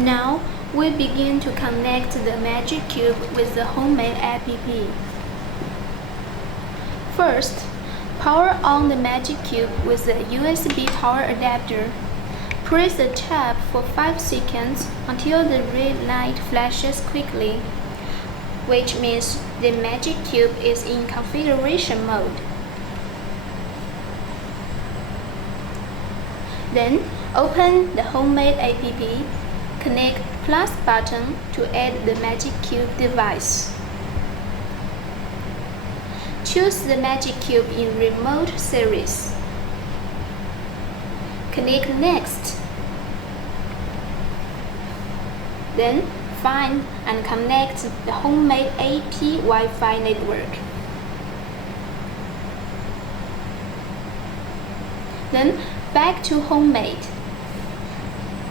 Now, we begin to connect the Magic Cube with the homemade app. First, power on the Magic Cube with the USB power adapter. Press the tab for 5 seconds until the red light flashes quickly, which means the Magic Cube is in configuration mode. Then, open the homemade app, connect plus button to add the Magic Cube device. Choose the Magic Cube in Remote Series. Connect Next. Then, find and connect the homemade AP Wi-Fi network. Then, back to homemade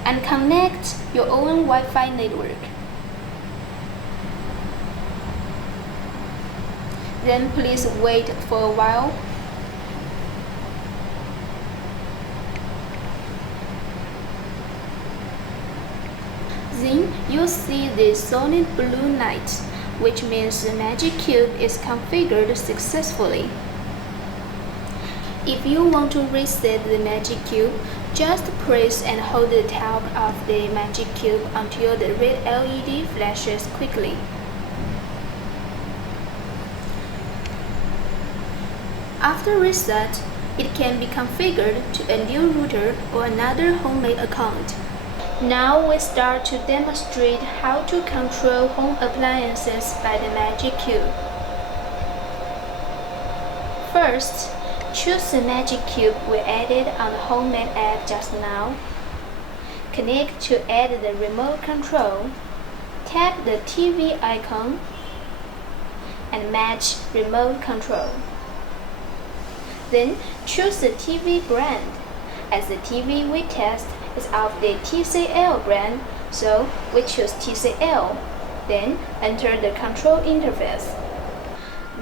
and connect your own Wi-Fi network. Then please wait for a while. Then you'll see the solid blue light, which means the Magic Cube is configured successfully. If you want to reset the Magic Cube, just press and hold the tab of the Magic Cube until the red LED flashes quickly. After reset, it can be configured to a new router or another homemade account. Now we start to demonstrate how to control home appliances by the Magic Cube. First, choose the Magic Cube we added on the homemade app just now. Connect to add the remote control. Tap the TV icon and match remote control. Then choose the TV brand. As the TV we test is of the TCL brand, so we choose TCL. Then enter the control interface.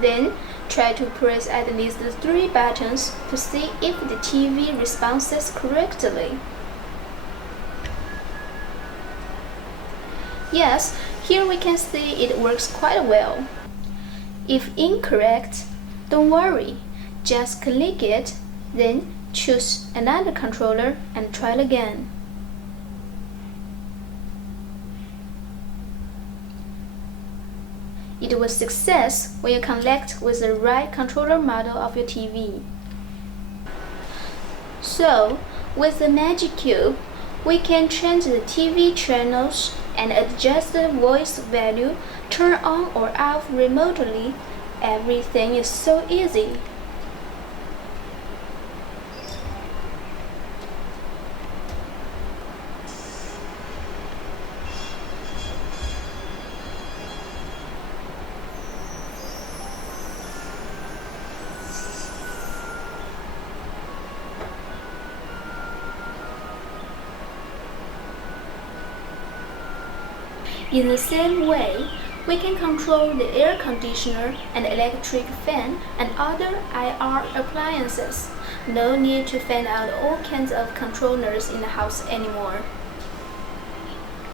Then try to press at least 3 buttons to see if the TV responds correctly. Yes, here we can see it works quite well. If incorrect, don't worry. Just click it, then choose another controller and try it again. It was a success when you connect with the right controller model of your TV. So, with the Magic Cube, we can change the TV channels and adjust the voice value, turn on or off remotely. Everything is so easy. In the same way, we can control the air conditioner and electric fan and other IR appliances. No need to fan out all kinds of controllers in the house anymore.